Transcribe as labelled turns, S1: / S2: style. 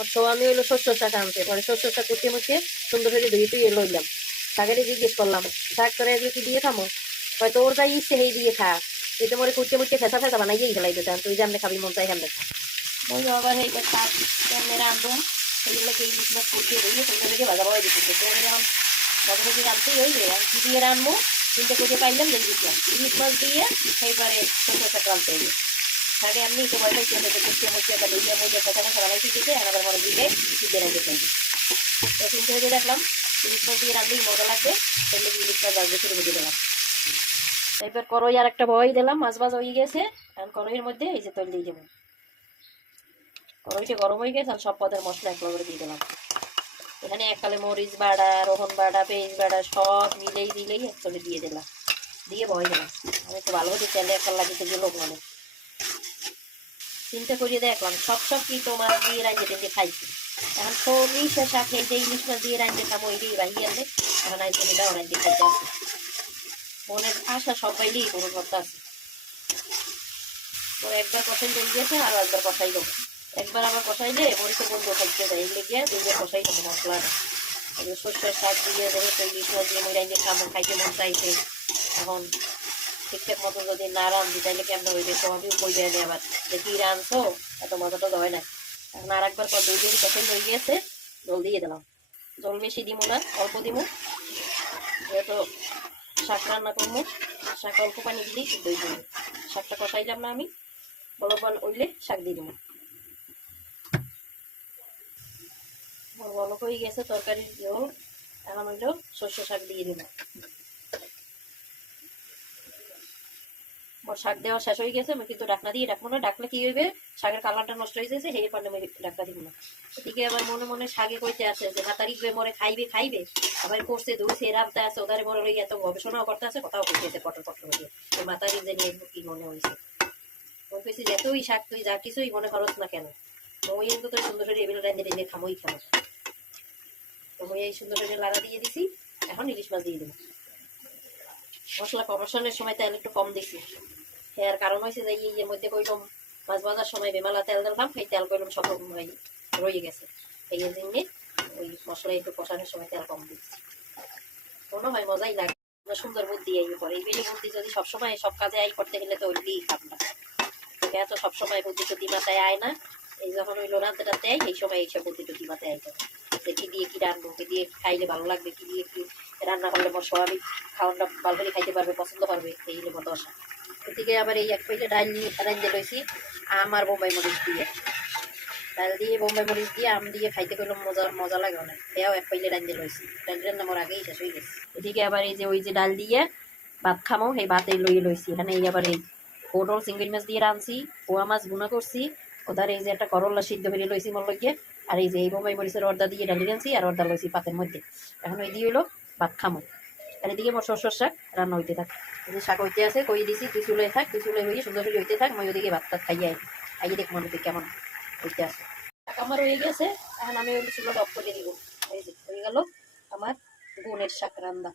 S1: অথচ আমি হইল শস্য শাক আনতে, পরে শস্য শাক কুচিয়ে মুচিয়ে সুন্দর করে ধুয়ে টুয়ে লইলাম। শাকেরে জিজ্ঞেস করলাম শাক করে এগুলো কি দিয়ে খামো হয়তো ওর যাই ইচ্ছে সেই দিয়ে খা এটা মরে কুচিয়ে মুচিয়ে ফেসা ফেসা বানাইয়েই খেলাই দিতাম তুই জানলে খাবি, মন চাই হেমনে খা ওই আবার এই শাক কেমনে রাঁধবো সেগুলোকে এই মাছ কুচিয়ে দিয়ে সেগুলো থেকে ভাজা ভাজা দিতেছে যেমন ভাজা ভাজি রাঁধতেই হইবে আমি কি দিয়ে রাঁধবো? তিনটে কুচে পাইলাম দিচ্লাম ইলিশ মাছ দিয়ে সেইবারে শস্য শাক রাঁধতে হইবে শাকে এমনি তো ভয় পাইছি ওদের কুচিয়ে মুচিয়ে একটা দুইটা মধ্যে ফেসা ফেসা বানাই দিতেছে আর আবার মনে দিলে সিদ্ধে রেখে ফেলবে তো তিনটে ভেজে দেখলাম ইলিশ মাছ দিয়ে রাঁধলেই মজা লাগবে সেগুলো ইলিশ মাছ রাঁধতে শুরু দিলাম। এবার করই আর একটা বই দিলাম, মাছ ভাজ হয়ে গেছে, এখন করইয়ের মধ্যে এই যে তৈল দিয়ে দেবো। কড়াইটা গরম হয়ে গেছে, আর সব পদের মশলা এক করে দিয়ে দিলাম। এখানে এককালে মরিচ বাড়া, রোহন বাড়া, পেঁয়াজ বাড়া, সব মিলেই দিলেই একচলে দিয়ে দিলাম। দিয়ে বয় দিলাম। আমি তো ভালো করে তেলে একটা লাগিতে গেল মানে। চিন্তা করিয়ে দেখলাম সব সব কি তোমার দিয়ে রাঁধে টেনে খাইছি। এখন সরিষ শাক এই যে ইলিশ মাছ দিয়ে রাঁধতে খাব ওই দিয়ে বাহিয়ে আনলে, এখন আইতে দাও রাঁধতে খাইতে আসে মনের আশা সবাইলেই কোনো কথা আছে। তো একবার কষাই চলে গেছে, আর একবার কষাই দেবো। একবার আবার কষাইলে মরিচের বন্ধ খাইতে যায় এগুলো গিয়ে দুইবার কষাই দেবো এগুলো সর্ষের শাক দিয়ে দেবে, তো ইলিশ মাছ দিয়ে মরিয়াই দিয়ে খাব, খাইতে মন চাইছে। এখন ঠিকঠাক মতো যদি না রান্ধি তাহলে কেমন হইবে? তোমাকেও কই দেয় আবার যে কি রাঁধছো এত মজাটা দেয় না এখন আর একবার পর দুই দিন কষাই হয়ে গিয়েছে জল দিয়ে দিলাম। জল বেশি দিব না, অল্প দিব যেহেতু শাক রান্না করব, শাক অল্প পানি দিলেই সিদ্ধ হয়ে যাবে। শাকটা কষাইলাম না আমি, বলবান উঠলে শাক দিয়ে দেবো বলক হয়ে গেছে, তরকারির ঝোল এখন হইল শস্য শাক দিয়ে দিব মোর শাক দেওয়া শেষ হয়ে গেছে, আমি কিন্তু ডাকনা দিয়ে ডাকবো না, ডাকলে কি হইবে? শাকের কালারটা নষ্ট হয়ে যাচ্ছে সেই পারে আমি ডাকনা দিব না। এদিকে আবার মনে মনে শাকে কইতে আছে যে হাতারি মরে খাইবে খাইবে। আবার করছে, ধুইছে রাবতে আছে, ওদারে মরে লই এত গবেষণাও করতে আছে, কথাও কইতেছে পটর পটর হয়ে তো মাতারি যে নিয়ে কি মনে হয়েছে ওই কইছি যে তুই শাক, তুই যা কিছুই মনে করস না কেন? ওই কিন্তু তোর সুন্দর করে এগুলো রান্ধে রেঁধে খামোই খামো। তো ওই এই সুন্দর করে লাগা দিয়ে দিছি, এখন ইলিশ মাছ দিয়ে দেবো। মশলা কষানোর সময় তেল একটু কম দিছি। এর কারণ হয়েছে যে এই মধ্যে কইলাম মাছ ভাজার সময় বেমালা তেল দিলাম, সেই তেল কইলাম সব রয়ে গেছে। এই জন্য ওই মশলা একটু কষানোর সময় তেল কম দিচ্ছি। মনে হয় মজাই লাগে সুন্দর বুদ্ধি এই করে এই বেলি বুদ্ধি যদি সবসময় সব কাজে আই করতে গেলে তো ওই খাব না। এত সবসময় বুদ্ধি টুদ্ধি মাথায় আয় না। এই যখন ওই লোনাতে আয় এই সময় এইসব বুদ্ধি টুদ্ধি মাথায় আয় যে কি দিয়ে কি রান্নবো কি দিয়ে খাইলে ভালো লাগবে, কি দিয়ে কি রান্না করলে মোর স্বাভাবিক খাওয়ানটা ভালো করে খাইতে পারবে, পছন্দ করবে, এই হলো দশা। এদিকে আবার এই এক প্লেটে ডাল নিয়ে রান্ধে লইছি আম আর বোম্বাই মরিচ দিয়ে। ডাল দিয়ে, বোম্বাই মরিচ দিয়ে, আম দিয়ে খাইতে করলে মজা মজা লাগে অনেক সেও এক প্লেটে রান্ধে লইছি। ডাল রান্না আগেই শেষ হয়ে গেছে। এদিকে আবার এই যে ওই যে ডাল দিয়ে ভাত খামো, সেই ভাতেই লইয়ে লইছি। এখানে এই আবার এই পটল, চিংড়ি মাছ দিয়ে রাঁধছি, পোয়া মাছ বুনা করছি। ওদার এই যে একটা করলা সিদ্ধ করে লইছি মোর লইয়ে আর এই যে এই বোম্বাই মরিচের অর্ডার দিয়ে ডালি রাঁধছি আর অর্ডার লইছি পাতের মধ্যে। এখন ওই দিয়ে হইল ভাত খামো। আর এদিকে মোর শস্যর শাক রান্না হইতে থাক। যদি শাক হইতে আছে, কই দিছি তুই চুলে থাক তুই চুলে হয়ে সুন্দর করে হইতে থাক, মই ওদিকে ভাত টাত খাইয়ে আই দেখ মনে কেমন হইতে আছে। শাক আমার হয়ে গেছে, এখন আমি ওই চুলো অফ করে দিব। হয়ে গেল আমার বোনের শাক রান্না।